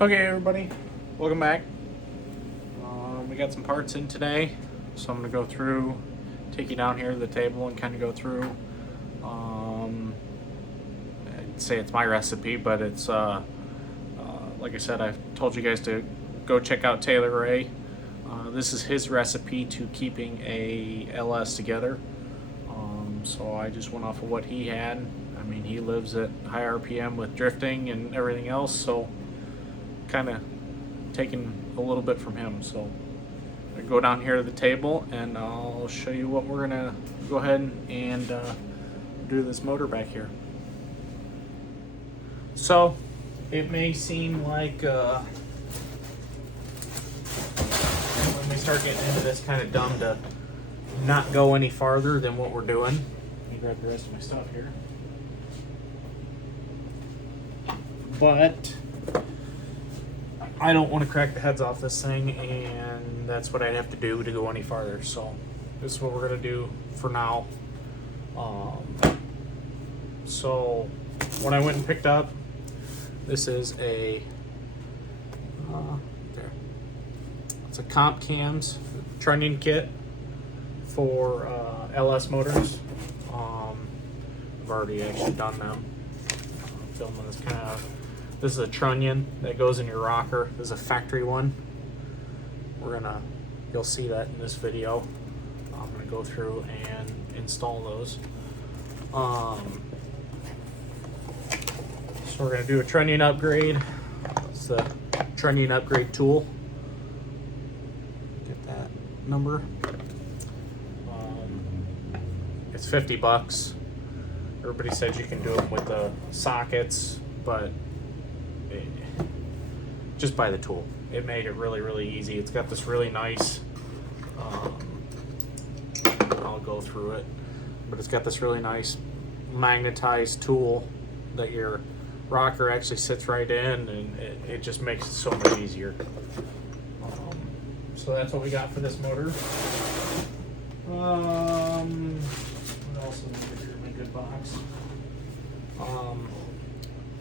Okay, everybody, welcome back. We got some parts in today, so I'm going to go through, take you down here to the table and kind of go through. I'd say it's my recipe, but it's like I said, I've told you guys to go check out Taylor Ray. This is his recipe to keeping a LS together. So I just went off of what he had. I mean, he lives at high RPM with drifting and everything else, so kind of taking a little bit from him. So I go down here to the table and I'll show you what we're gonna go ahead and do this motor back here. So it may seem like when we start getting into this, kind of dumb to not go any farther than what we're doing. Let me grab the rest of my stuff here. But I don't want to crack the heads off this thing, and that's what I'd have to do to go any farther. So this is what we're going to do for now. So when I went and picked up, this is a it's a CAMS Trunnion kit for LS motors. I've already actually done them. Filming this kind of. This is a trunnion that goes in your rocker. This is a factory one. You'll see that in this video. I'm gonna go through and install those. So we're gonna do a trunnion upgrade. It's the Trunnion Upgrade tool. Get that number. It's $50. Everybody says you can do it with the sockets, but just buy the tool. It made it really, really easy. It's got this really nice, I'll go through it, but it's got this really nice magnetized tool that your rocker actually sits right in, and it just makes it so much easier. So that's what we got for this motor. What else is in my good box?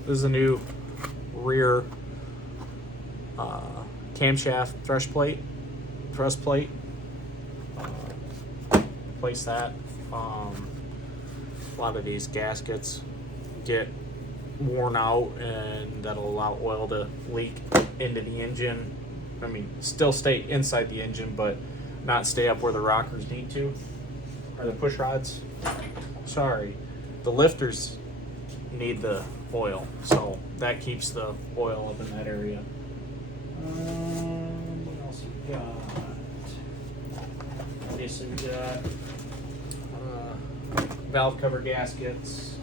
This is a new rear camshaft thrust plate. Replace that. A lot of these gaskets get worn out, and that'll allow oil to leak into the engine. I mean, still stay inside the engine, but not stay up where the rockers need to, or the push rods. Sorry, the lifters need the oil, so that keeps the oil up in that area. What else we got? Obviously we got valve cover gaskets.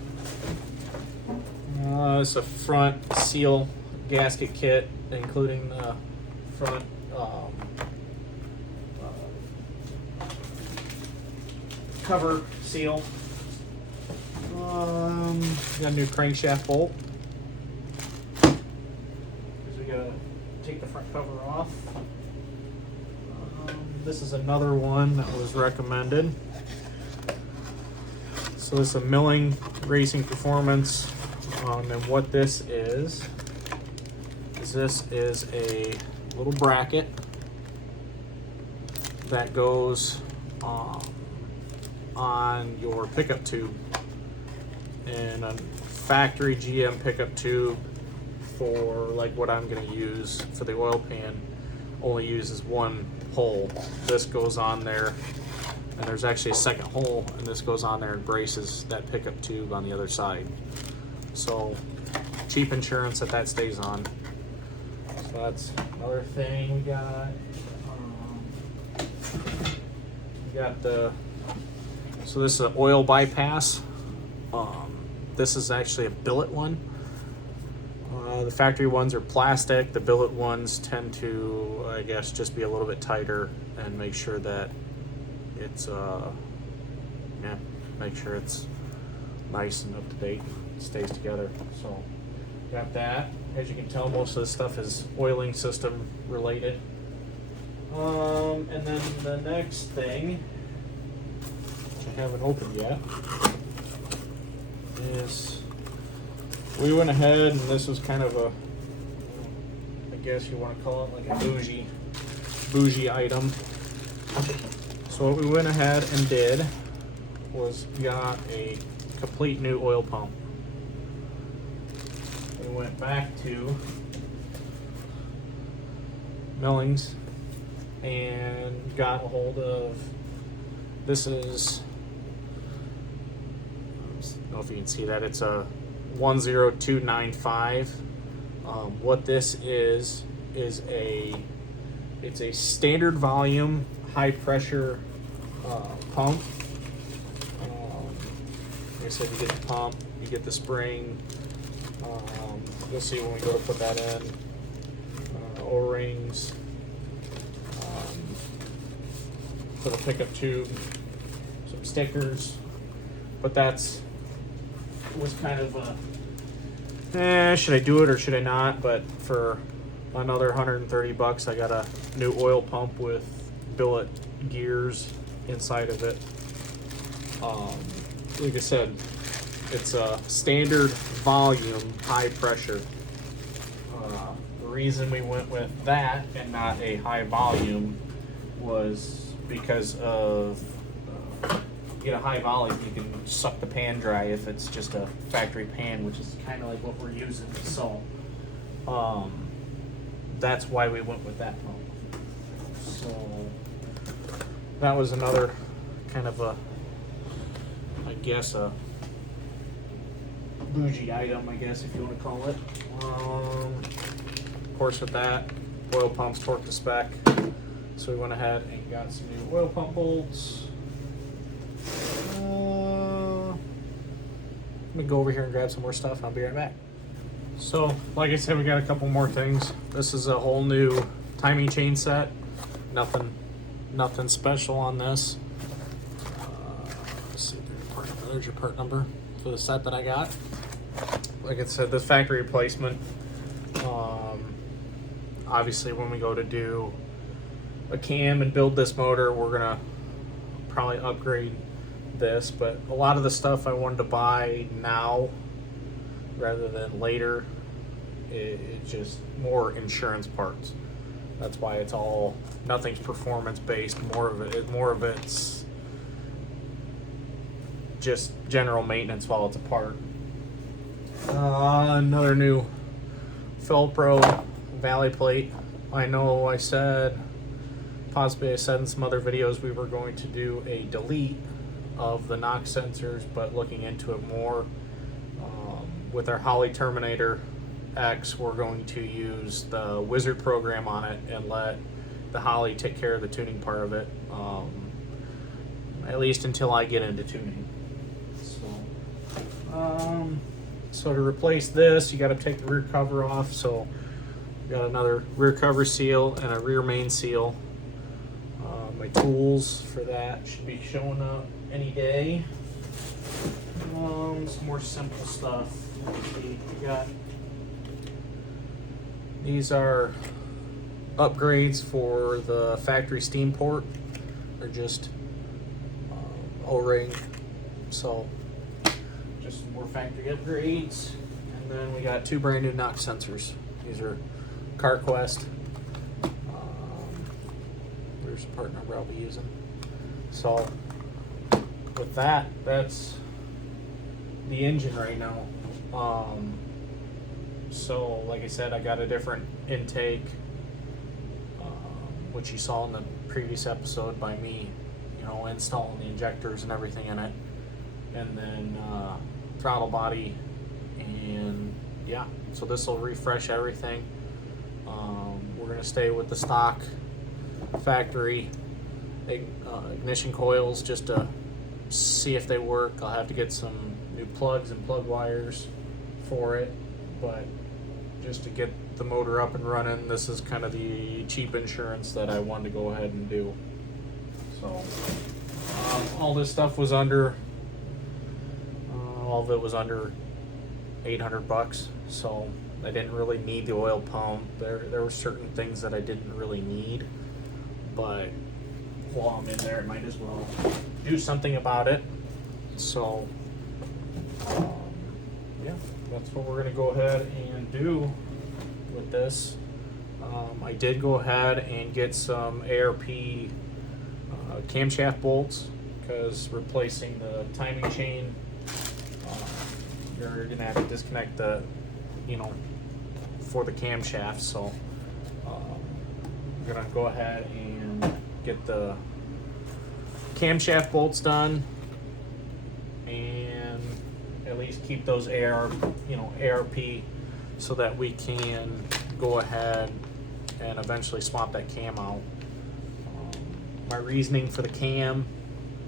It's a front seal gasket kit, including the front cover seal. Got a new crankshaft bolt. We gotta take the front cover off. This is another one that was recommended. So this is a Melling Racing Performance, and what this is a little bracket that goes on your pickup tube, and a factory GM pickup tube for like what I'm going to use for the oil pan only uses one hole. This goes on there, and there's actually a second hole, and this goes on there and braces that pickup tube on the other side. So cheap insurance that stays on. So that's another thing we got. So this is an oil bypass. This is actually a billet one. The factory ones are plastic. The billet ones tend to, I guess, just be a little bit tighter and make sure that it's, make sure it's nice and up to date, stays together. So got that. As you can tell, most of this stuff is oiling system related. And then the next thing, which I haven't opened yet, is we went ahead, and this was kind of a guess you want to call it, like a bougie item. So what we went ahead and did was got a complete new oil pump. We went back to Melling's and got a hold of, this is, I don't know if you can see that, it's a 10295. What this is it's a standard volume high pressure pump. Like I said, you get the pump, you get the spring. You'll see when we go to put that in. O-rings, little pickup tube, some stickers. But that's was kind of a, should I do it or should I not? But for another $130, I got a new oil pump with billet gears inside of it. Like I said, it's a standard volume, high pressure. The reason we went with that and not a high volume was because of you get a high volume, you can suck the pan dry if it's just a factory pan, which is kind of like what we're using. So that's why we went with that pump. So that was another kind of a, I guess, a bougie item, I guess, if you want to call it. Of course, with that, oil pumps torque to spec. So we went ahead and got some new oil pump bolts. Let me go over here and grab some more stuff and I'll be right back. So, like I said, we got a couple more things. This is a whole new timing chain set. Nothing special on this. Let's see, there's your part number for the set that I got. Like I said, this factory replacement. Obviously, when we go to do a cam and build this motor, we're gonna probably upgrade this, but a lot of the stuff I wanted to buy now rather than later, it's just more insurance parts. That's why it's all, nothing's performance based. More of it's just general maintenance while it's apart. Another new Felpro valley plate. I know I said, possibly I said in some other videos, we were going to do a delete of the knock sensors, but looking into it more, with our Holley Terminator X, we're going to use the Wizard program on it and let the Holley take care of the tuning part of it, at least until I get into tuning. So to replace this, you got to take the rear cover off. So we got another rear cover seal and a rear main seal. My tools for that should be showing up any day. Some more simple stuff. We got, these are upgrades for the factory steam port. They're just O-ring. So just some more factory upgrades. And then we got two brand new knock sensors. These are CarQuest. There's a part number I'll be using. So with that, that's the engine right now. So like I said, I got a different intake, which you saw in the previous episode by me, installing the injectors and everything in it, and then throttle body, and yeah, so this will refresh everything. We're gonna stay with the stock factory ignition coils just to see if they work. I'll have to get some new plugs and plug wires for it, but just to get the motor up and running, this is kind of the cheap insurance that I wanted to go ahead and do. So all this stuff was under, all of it was under $800, so I didn't really need the oil pump. There were certain things that I didn't really need, but while I'm in there, I might as well do something about it. So yeah, that's what we're gonna go ahead and do with this. I did go ahead and get some ARP camshaft bolts, because replacing the timing chain, you're gonna have to disconnect the, for the camshaft. So I'm gonna go ahead and get the camshaft bolts done, and at least keep those ARP, so that we can go ahead and eventually swap that cam out. My reasoning for the cam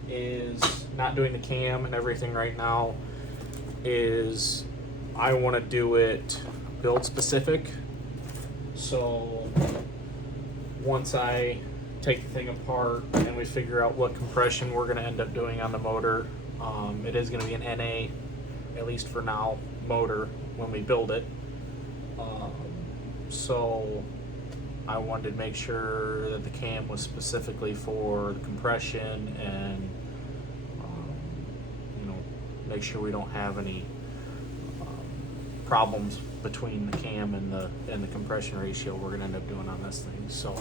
is not doing the cam and everything right now is I want to do it build specific. So once I take the thing apart and we figure out what compression we're going to end up doing on the motor, it is going to be an NA, at least for now, motor when we build it. So I wanted to make sure that the cam was specifically for the compression, and make sure we don't have any problems between the cam and the compression ratio we're going to end up doing on this thing. So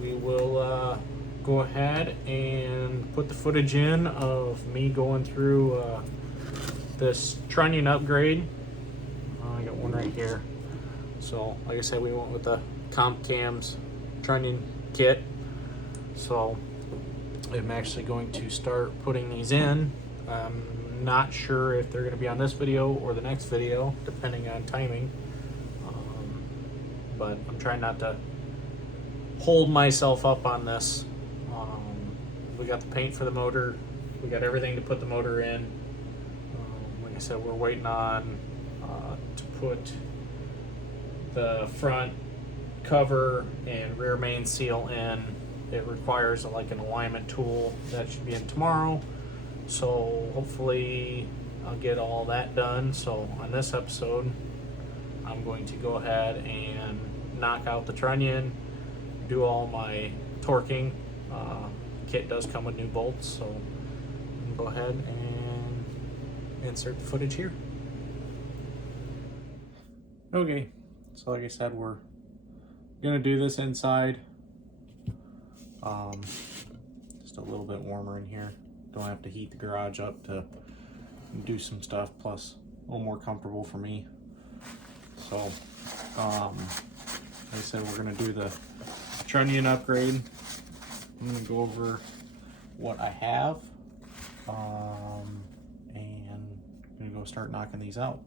we will go ahead and put the footage in of me going through this Trunnion Upgrade. I got one right here. So like I said, we went with the CAMS Trunnion kit. So I'm actually going to start putting these in. I'm not sure if they're going to be on this video or the next video, depending on timing. But I'm trying not to hold myself up on this. We got the paint for the motor. We got everything to put the motor in. Like I said, we're waiting on to put the front cover and rear main seal in. It requires like an alignment tool that should be in tomorrow. So hopefully I'll get all that done. So on this episode, I'm going to go ahead and knock out the trunnion, do all my torquing. Kit does come with new bolts, so go ahead and insert the footage here. Okay, so like I said, we're gonna do this inside. Just a little bit warmer in here. Don't have to heat the garage up to do some stuff, plus a little more comfortable for me. So like I said, we're gonna do the Trunnion Upgrade. I'm gonna go over what I have, and I'm gonna go start knocking these out.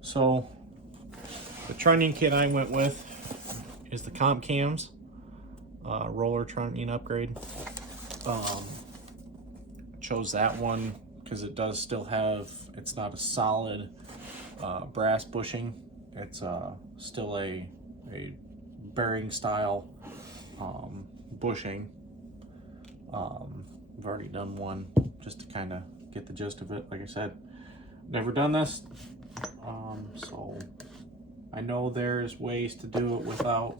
So the trunnion kit I went with is the CAMS roller trunnion upgrade. Chose that one because it does still have, it's not a solid brass bushing. It's still a bearing style bushing. I've already done one just to kind of get the gist of it. Like I said, never done this, so I know there's ways to do it without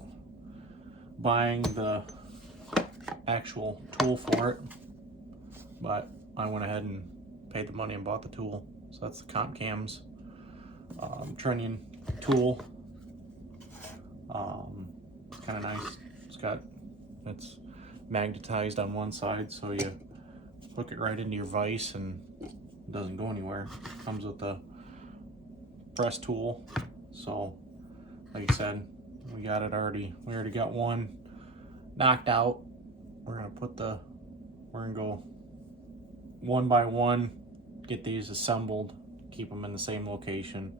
buying the actual tool for it, but I went ahead and paid the money and bought the tool. So that's the CAMS trunnion tool. Kind of nice. It's magnetized on one side, so you hook it right into your vise and it doesn't go anywhere. Comes with the press tool. So like I said, we already got one knocked out. We're gonna go one by one, get these assembled, keep them in the same location.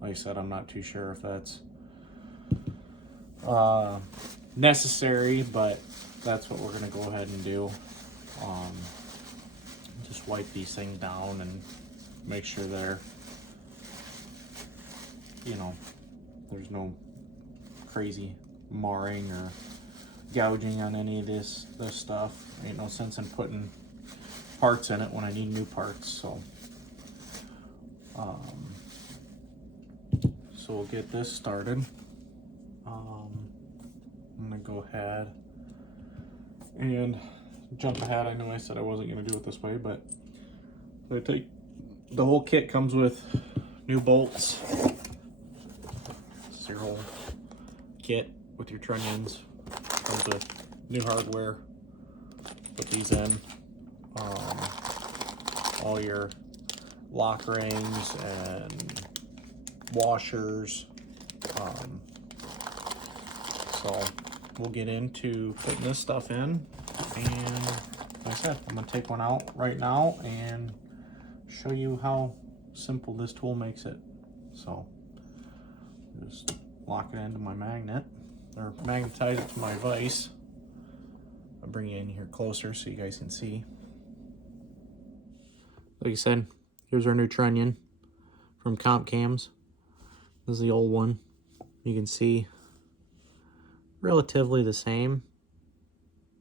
Like I said, I'm not too sure if that's necessary, but that's what we're gonna go ahead and do. Just wipe these things down and make sure they're, there's no crazy marring or gouging on any of this stuff. Ain't no sense in putting parts in it when I need new parts. So so we'll get this started. I'm gonna go ahead and jump ahead. I know I said I wasn't gonna do it this way, but I take the whole kit comes with new bolts, 0 kit with your trunnions. Comes with new hardware. Put these in. All your lock rings and washers. So we'll get into putting this stuff in, and like I said, I'm gonna take one out right now and show you how simple this tool makes it. So just lock it into my magnet, or magnetize it to my vise. I'll bring you in here closer so you guys can see. Like I said, here's our new trunnion from CAMS. This is the old one. You can see relatively the same,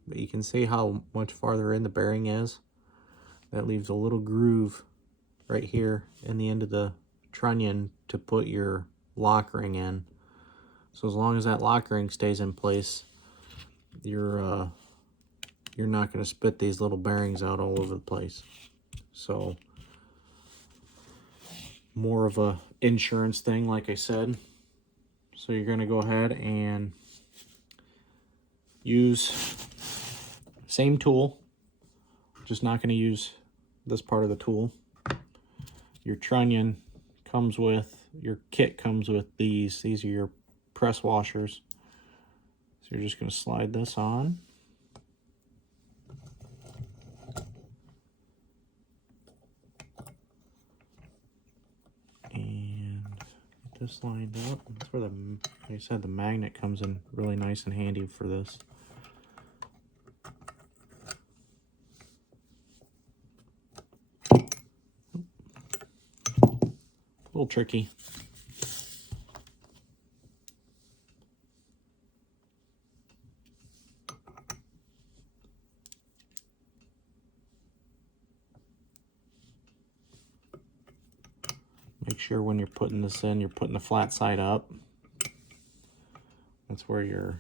but you can see how much farther in the bearing is. That leaves a little groove right here in the end of the trunnion to put your lock ring in. So as long as that lock ring stays in place, you're not going to spit these little bearings out all over the place. So more of a insurance thing, like I said. So you're going to go ahead and use same tool, just not going to use this part of the tool. Your trunnion comes with, your kit comes with these are your press washers. So you're just going to slide this on. And get this lined up. That's where like I said, the magnet comes in really nice and handy for this. A little tricky. Make sure when you're putting this in, you're putting the flat side up. That's where your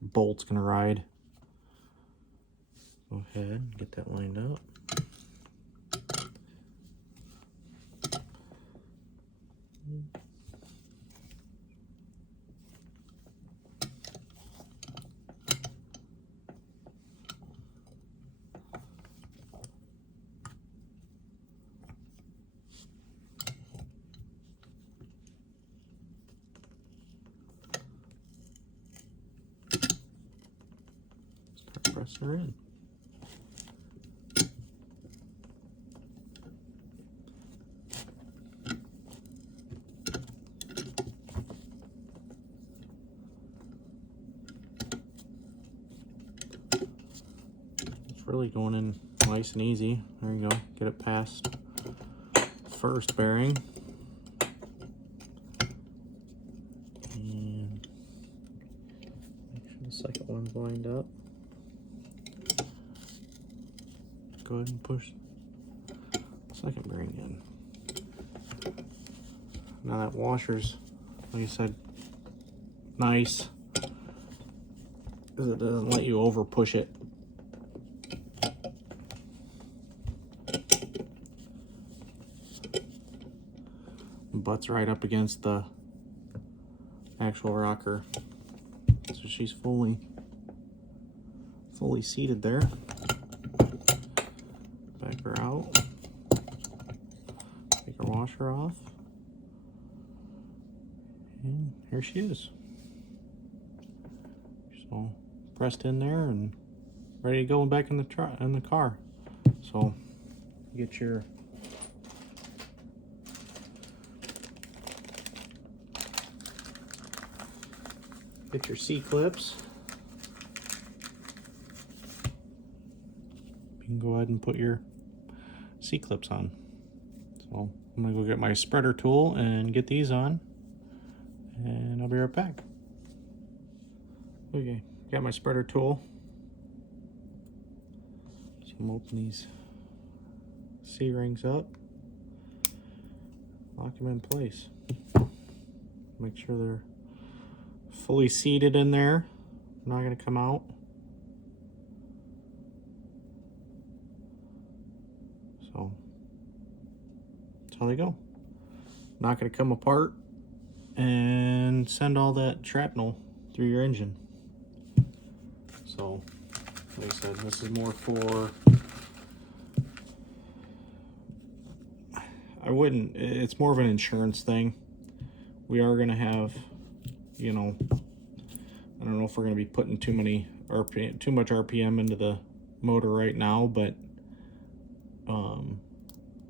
bolt's gonna ride. Go ahead and get that lined up. Start pressing her in. Really going in nice and easy. There you go. Get it past first bearing. And make sure the second one's lined up. Go ahead and push the second bearing in. Now that washer's, like I said, nice, because it doesn't let you over push it. Butts right up against the actual rocker, so she's fully seated there. Back her out, take her washer off, and here she is. She's all pressed in there and ready to go back in the car. So get your C-clips. You can go ahead and put your C-clips on. So I'm gonna go get my spreader tool and get these on, and I'll be right back. Okay, got my spreader tool. So I'm gonna open these C-rings up, lock them in place. Make sure they're fully seated in there, not going to come out. So that's how they go. Not going to come apart and send all that shrapnel through your engine. So, like I said, this is more for, it's more of an insurance thing. We are going to have, you know, I don't know if we're going to be putting too much RPM into the motor right now, but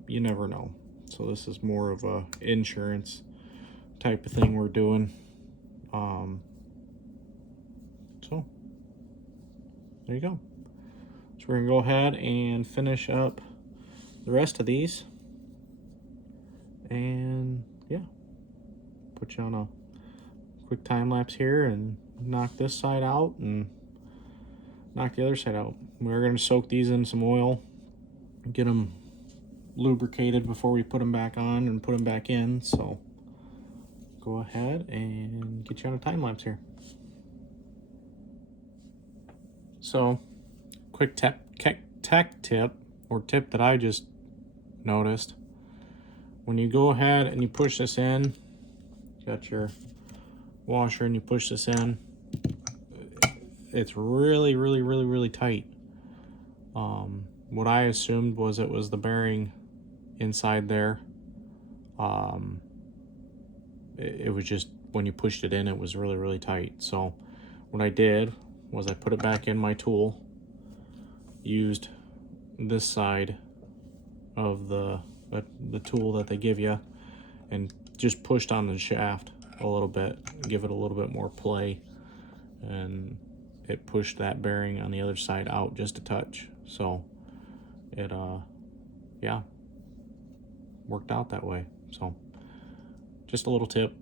you never know. So this is more of a insurance type of thing we're doing. So there you go. So we're gonna go ahead and finish up the rest of these, and yeah, put you on a quick time lapse here and knock this side out and knock the other side out. We're going to soak these in some oil, get them lubricated before we put them back on and put them back in. So go ahead and get you on a time lapse here. So quick tech tip, or tip that I just noticed. When you go ahead and you push this in, got your washer and you push this in, it's really tight. What I assumed was it was the bearing inside there. It was just, when you pushed it in, it was really tight. So what I did was I put it back in my tool, used this side of the tool that they give you, and just pushed on the shaft a little bit, give it a little bit more play, and it pushed that bearing on the other side out just a touch. So it yeah, worked out that way. So just a little tip.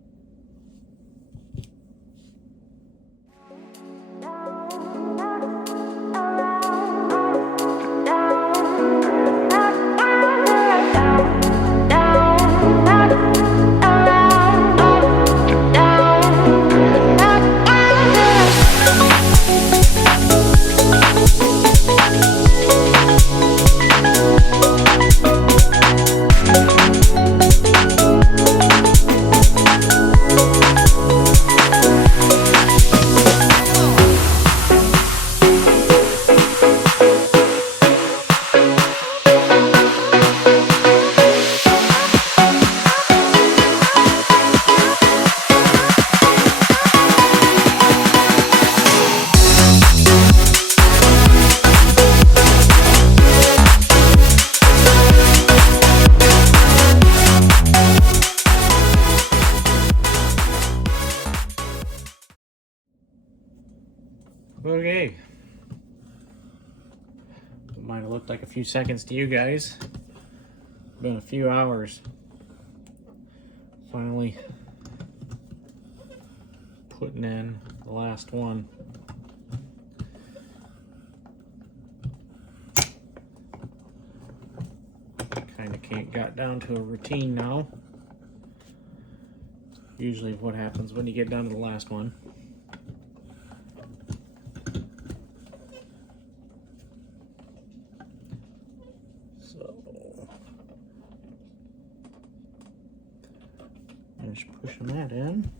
Okay. It might have looked like a few seconds to you guys. Been a few hours. Finally putting in the last one. Kind of got down to a routine now. Usually what happens when you get down to the last one. Just pushing that in.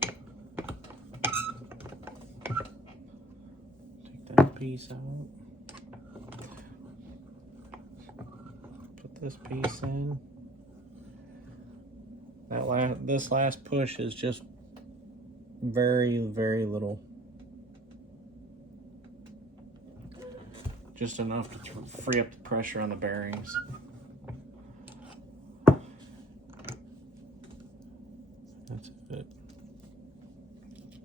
Take that piece out. Put this piece in. This last push is just very little. Just enough to free up the pressure on the bearings. That's it.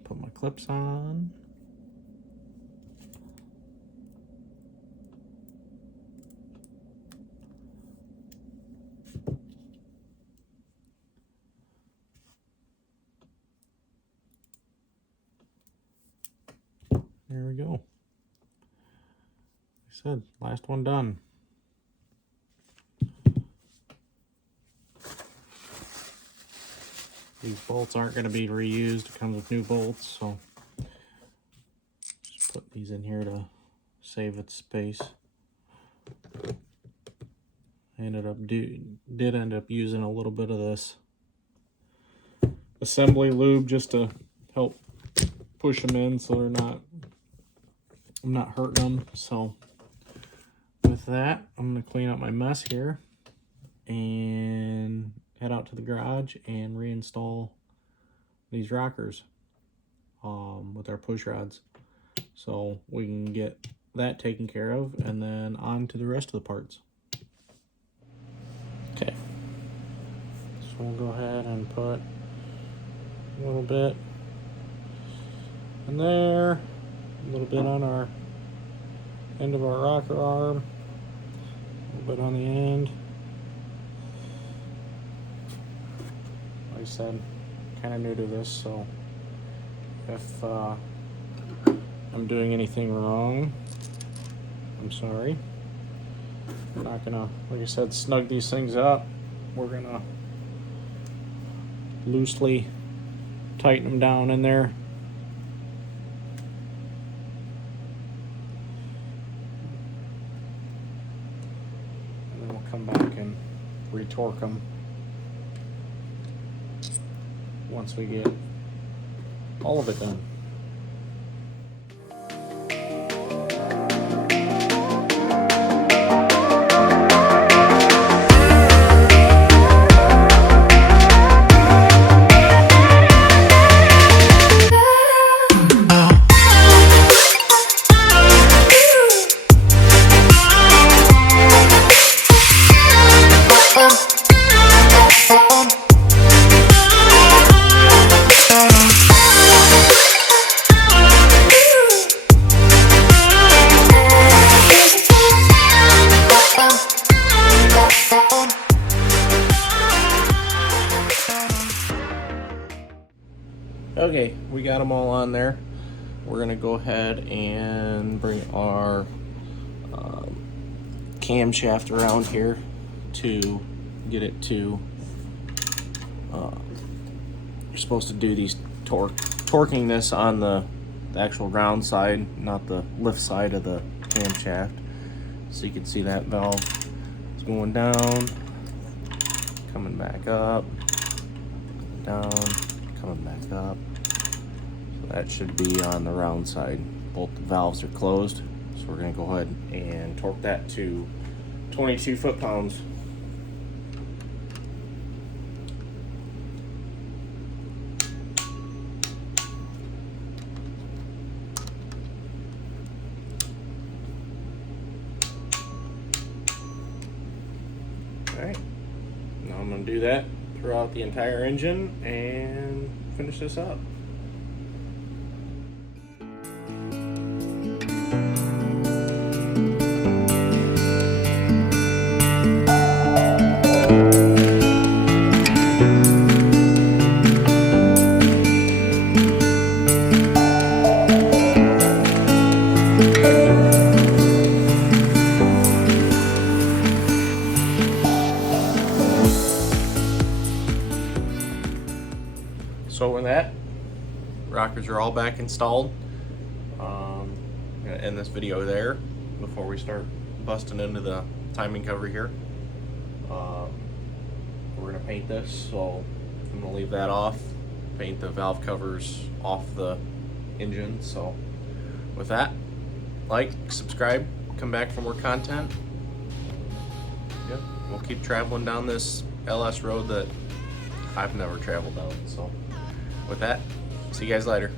Put my clips on. There we go. Said, last one done. These bolts aren't going to be reused. It comes with new bolts, so just put these in here to save its space. I did end up using a little bit of this assembly lube just to help push them in so I'm not hurting them. So with that, I'm going to clean up my mess here and head out to the garage and reinstall these rockers with our push rods, so we can get that taken care of and then on to the rest of the parts. Okay, so we'll go ahead and put a little bit in there, a little bit on our end of our rocker arm, a little bit on the end. Like I said, kind of new to this, so if I'm doing anything wrong, I'm sorry. We're not gonna, like I said, snug these things up. We're gonna loosely tighten them down in there. And then we'll come back and retorque them once we get all of it done. Okay, we got them all on there. We're gonna go ahead and bring our camshaft around here to get it to, you're supposed to do these torquing this on the actual round side, not the lift side of the camshaft. So you can see that valve is going down, coming back up, down, coming back up. So that should be on the round side. Both the valves are closed, so we're going to go ahead and torque that to 22 foot-pounds. Alright, now I'm going to do that throughout the entire engine and finish this up. So with that, rockers are all back installed. I'm gonna end this video there before we start busting into the timing cover here. We're gonna paint this, so I'm gonna leave that off, paint the valve covers off the engine. So with that, like, subscribe, come back for more content. Yep, we'll keep traveling down this LS road that I've never traveled down. So with that, see you guys later.